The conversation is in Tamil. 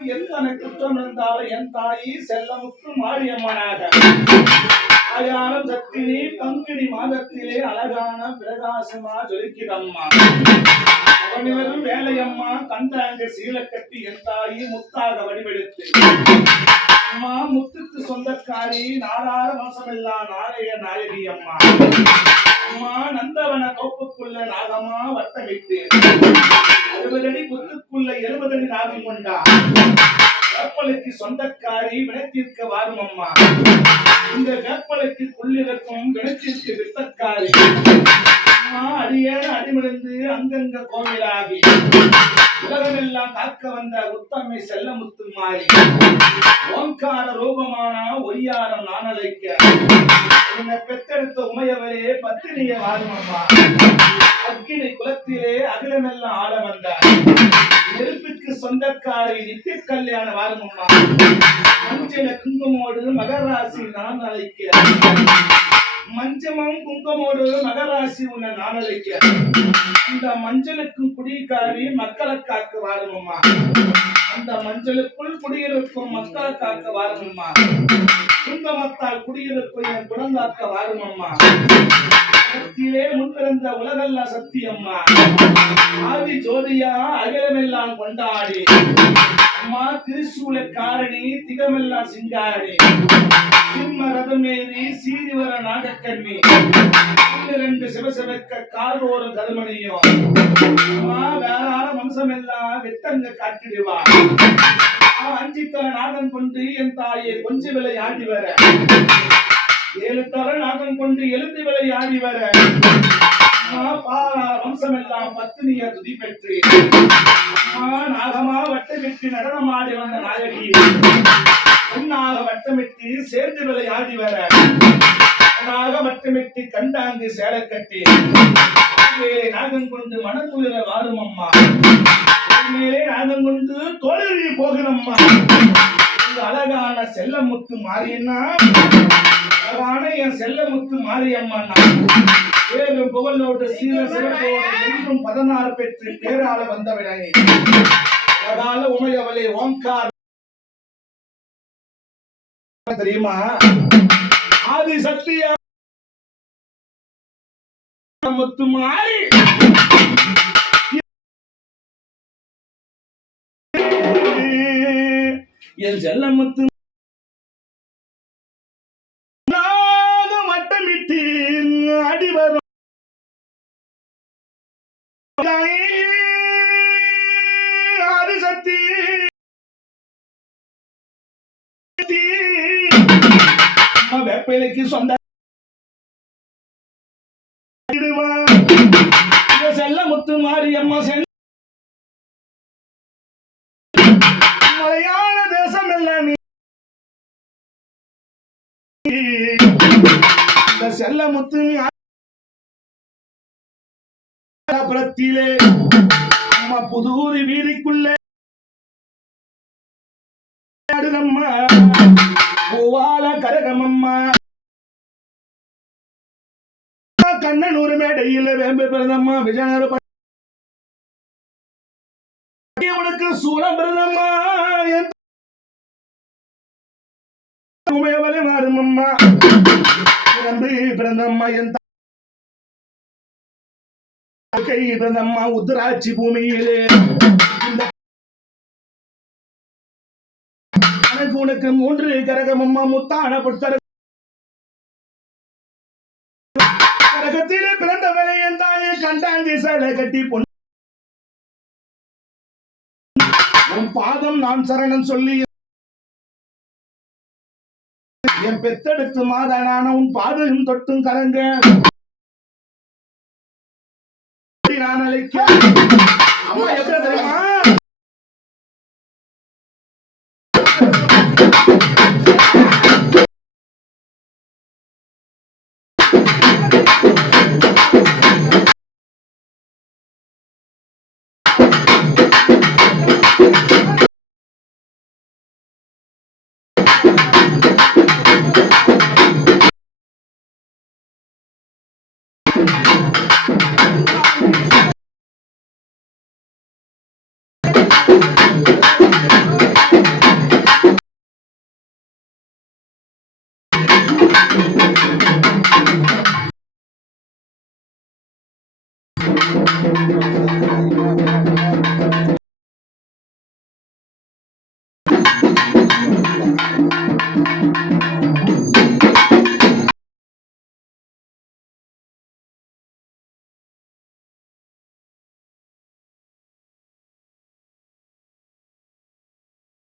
எத்தனை குற்றம் இருந்தாலும் என் தாயி செல்லமுக்கு மாரியம்மனாக. ஆயாரம் சக்தினி பங்குனி மாதத்திலே அழகான பிரகாசமா ஜொலிக்கிறம்மா அவனிவரும் வேலையம்மா கண்டாங்க சீலக்கட்டி என் தாயி முத்தாக வடிவெடுத்து. அம்மா முத்துக்கு சொந்தக்காரி நாடார மாசமெல்லாம் நாளைய நாயகி அம்மா. அம்மா நந்தவன தோப்புக்குள்ள நாகமா வட்டமிட்டு அறுபது அடி புத்துக்குள்ள எழுபது அடி நாகம் கொண்டா. வேப்பலைக்கு சொந்தக்காரி வினத்திற்கு வாரும் அம்மா இந்த வேப்பலைக்கு உள்ளிருக்கும் வினத்திற்கு வித்தக்காரி. அம்மா அடியேன அடிமிழந்து அங்கங்க கோவிலாகி. உலகமெல்லாம் காக்க வந்த உத்தமை செல்ல மாறி. ஓங்கார ரூபமான ஒய்யாரம் நானழைக்க என்னை பெத்தெடுத்த உமையவரே பத்தினிய வாருமம்மா. அக்கினி குலத்திலே அகிலமெல்லாம் ஆட வந்தார் நெருப்புக்கு சொந்தக்காரி நித்திய கல்யாண வாருமம்மா. மஞ்சள குங்குமோடு மகராசி நான் அழைக்க மஞ்சமும் குங்குமோடு மகராசி உன்னை நான் அழைக்க இந்த மஞ்சளுக்கும் குடிக்காரி மக்களை காக்க வாருமம்மா. அந்த மஞ்சளுக்குள் குடியிருக்கும் மக்களை காக்க வாருமம்மா. குங்குமத்தால் குடியிருக்கும் என் குணங்காக்க வாருமம்மா. முன்பிறந்த உலகல்ல சத்தியம்மா ஆதி ஜோதியா அகலமெல்லாம் கொண்டாடி. அம்மா திருசூல காரணி திகமெல்லாம் சிங்காரணி. சிம்ம ரதமேரி சீரிவர நாகக்கண்ணி. ரெண்டு சிவசிவக்க கார்வோர தருமணியும் அம்மா வேற வம்சம் எல்லாம் வெட்டங்க காட்டிடுவா. அஞ்சித்தர நாகம் கொண்டு என் தாயை கொஞ்ச விலை ஆண்டி வர. ஏழு தர நாகம் கொண்டு எழுந்து விலை ஆடி வர. அம்மா வம்சம் எல்லாம் பத்தினிய துதி பெற்று. அம்மா நாகமா வட்டமிட்டு நடனமாடி வந்த நாயகி. பொன்னாக வட்டமிட்டு சேர்ந்து விலை ஆடி வர. பொன்னாக வட்டமிட்டு கண்டாந்து சேலை கட்டி. மேலே நாகம் கொண்டு மனக்குளிர வாரும் அம்மா. மேலே நாகம் கொண்டு தோழறி போகணும்மா இந்த அழகான செல்லமுத்து மாறியன்னா அழகான என் செல்லமுத்து மாரியம்மா பேரும் புகழோடு சீர சிறப்போடு என்றும் பதினாறு பெற்று பேரால வந்தவிடனே அழகால உமையவளே ஓங்கார் தெரியுமா? ஆதி சத்திய முத்து மாறி. என் செல்லமுத்து நாகம் அடிவரும். ஆதிசக்தி அம்மா வேப்பிலைக்கு சொந்த செல்ல முத்து புறத்திலே அம்மா புதூர் வீதிக்குள்ளே. ஆடுதம்மா பூவால கரகமம்மா. கண்ணனூர் மேடையில் வேம்பு பிறந்தம்மா விஜயநகர உனக்கு சூழம் பிறந்தம்மா. உமையவளை மாறுமம்மா பிறந்து பிறந்தம்மா என் கை பிறந்தம்மா உத்தராட்சி பூமியிலே. எனக்கு உனக்கு மூன்று கரகமம்மா முத்தான புத்தர கரகத்திலே பிறந்தவளை என் தாயை கண்டாங்கி சேலை கட்டி பொன் உன் பாதம் நான் சரணம் சொல்லி என் பெத்தெடுத்து மாதானான உன் பாதம் தொட்டும் கலங்க. நான் அழைக்க அம்மா எப்படி